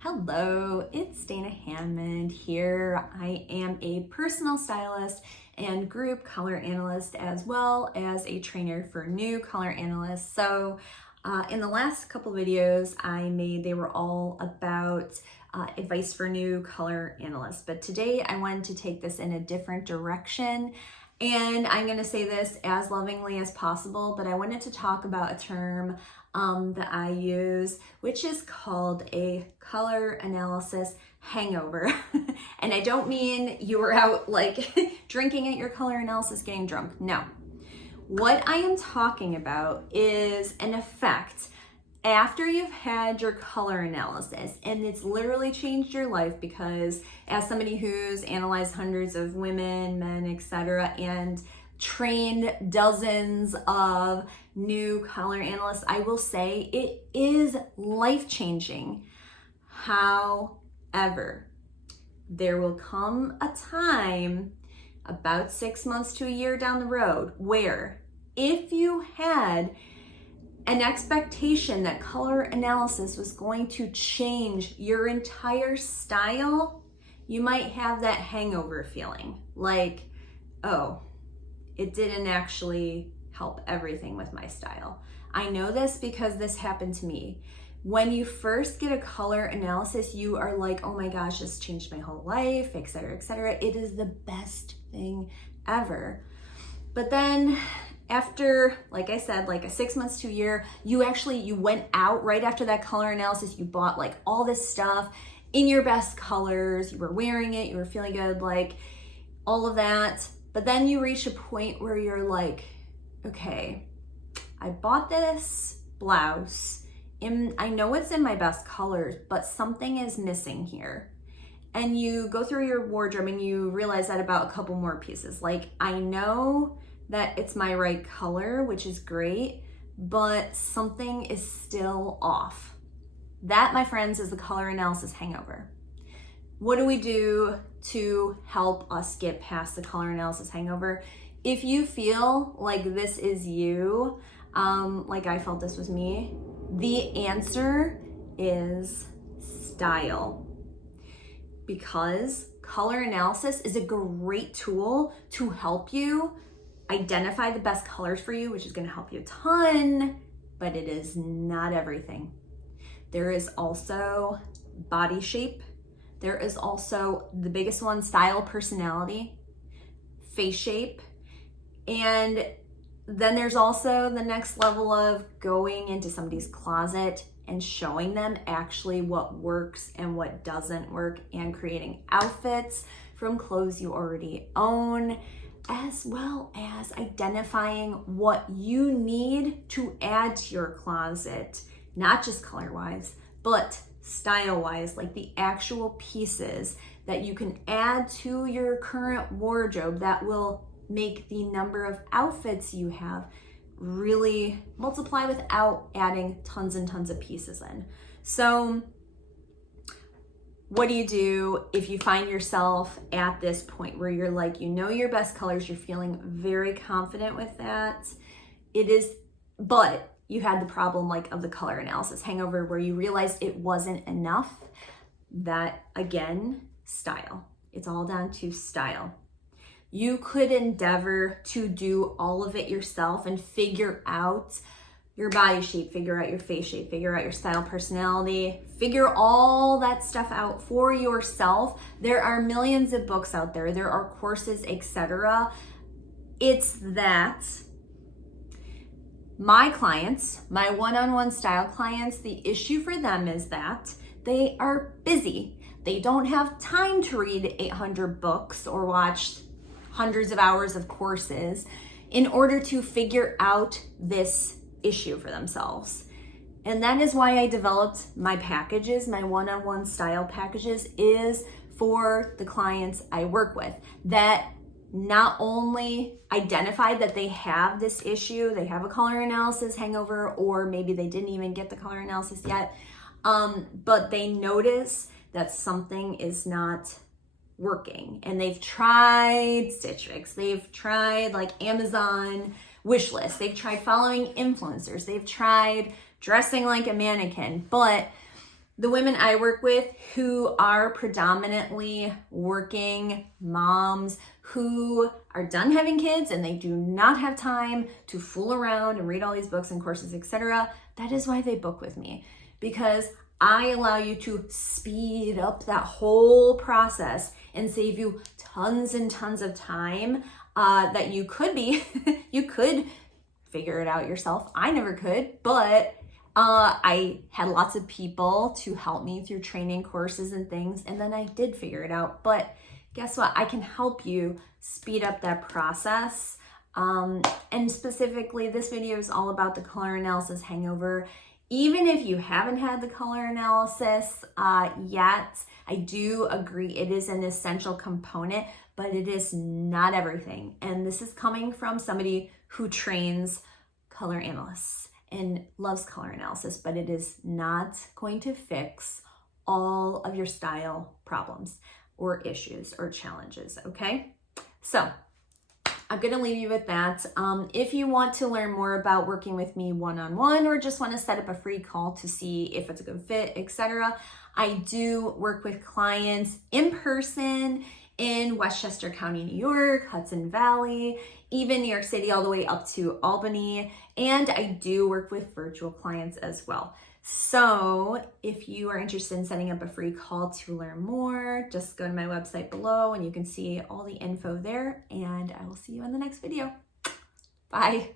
Hello, it's Dana Hammond here. I am a personal stylist and group color analyst, as well as a trainer for new color analysts. So in the last couple videos I made, they were all about advice for new color analysts. But today I wanted to take this in a different direction. And I'm going to say this as lovingly as possible, but I wanted to talk about a term that I use, which is called a color analysis hangover. And I don't mean you were out like drinking at your color analysis, getting drunk. No. What I am talking about is an effect after you've had your color analysis, and it's literally changed your life, because as somebody who's analyzed hundreds of women, men, etc., and trained dozens of new color analysts, I will say it is life-changing. However, there will come a time about 6 months to a year down the road where if you had an expectation that color analysis was going to change your entire style, you might have that hangover feeling, like, oh, it didn't actually help everything with my style. I know this because this happened to me. When you first get a color analysis, you are like, oh my gosh, this changed my whole life, etc., etc. It is the best thing ever. But then after, like I said, like a 6 months to a year, you went out right after that color analysis, you bought like all this stuff in your best colors, you were wearing it, you were feeling good, like all of that. But then you reach a point where you're like, okay, I bought this blouse, and I know it's in my best colors, but something is missing here. And you go through your wardrobe and you realize that about a couple more pieces. Like, I know that it's my right color, which is great, but something is still off. That, my friends, is the color analysis hangover. What do we do to help us get past the color analysis hangover? If you feel like this is you, like I felt this was me, the answer is style. Because color analysis is a great tool to help you identify the best colors for you, which is going to help you a ton, but it is not everything. There is also body shape. There is also, the biggest one, style, personality, face shape. And then there's also the next level of going into somebody's closet and showing them actually what works and what doesn't work, and creating outfits from clothes you already own, as well as identifying what you need to add to your closet, not just color-wise, but style-wise, like the actual pieces that you can add to your current wardrobe that will make the number of outfits you have really multiply without adding tons and tons of pieces in. So what do you do if you find yourself at this point where you're like, you know your best colors, you're feeling very confident with that, but you had the problem like of the color analysis hangover where you realized it wasn't enough? That, again, style. It's all down to style. You could endeavor to do all of it yourself and figure out your body shape, figure out your face shape, figure out your style, personality, figure all that stuff out for yourself. There are millions of books out there. There are courses, etc. It's that my clients, my one-on-one style clients, the issue for them is that they are busy. They don't have time to read 800 books or watch hundreds of hours of courses in order to figure out this issue for themselves. And that is why I developed my packages, my one-on-one style packages, is for the clients I work with that not only identify that they have this issue, they have a color analysis hangover, or maybe they didn't even get the color analysis yet, but they notice that something is not working, and they've tried Stitch Fix, they've tried like Amazon wish list, they've tried following influencers, they've tried dressing like a mannequin, but The women I work with who are predominantly working moms who are done having kids and they do not have time to fool around and read all these books and courses, etc. That is why they book with me, because I allow you to speed up that whole process and save you tons and tons of time that you could figure it out yourself. I never could, but I had lots of people to help me through training courses and things, and then I did figure it out. But guess what? I can help you speed up that process. And specifically, this video is all about the color analysis hangover. Even if you haven't had the color analysis yet, I do agree it is an essential component, but it is not everything. And this is coming from somebody who trains color analysts and loves color analysis, but it is not going to fix all of your style problems or issues or challenges, okay? So I'm gonna leave you with that. If you want to learn more about working with me one-on-one or just wanna set up a free call to see if it's a good fit, etc., I do work with clients in person in Westchester County, New York, Hudson Valley, even New York City, all the way up to Albany. And I do work with virtual clients as well. So if you are interested in setting up a free call to learn more, just go to my website below and you can see all the info there. And I will see you in the next video. Bye.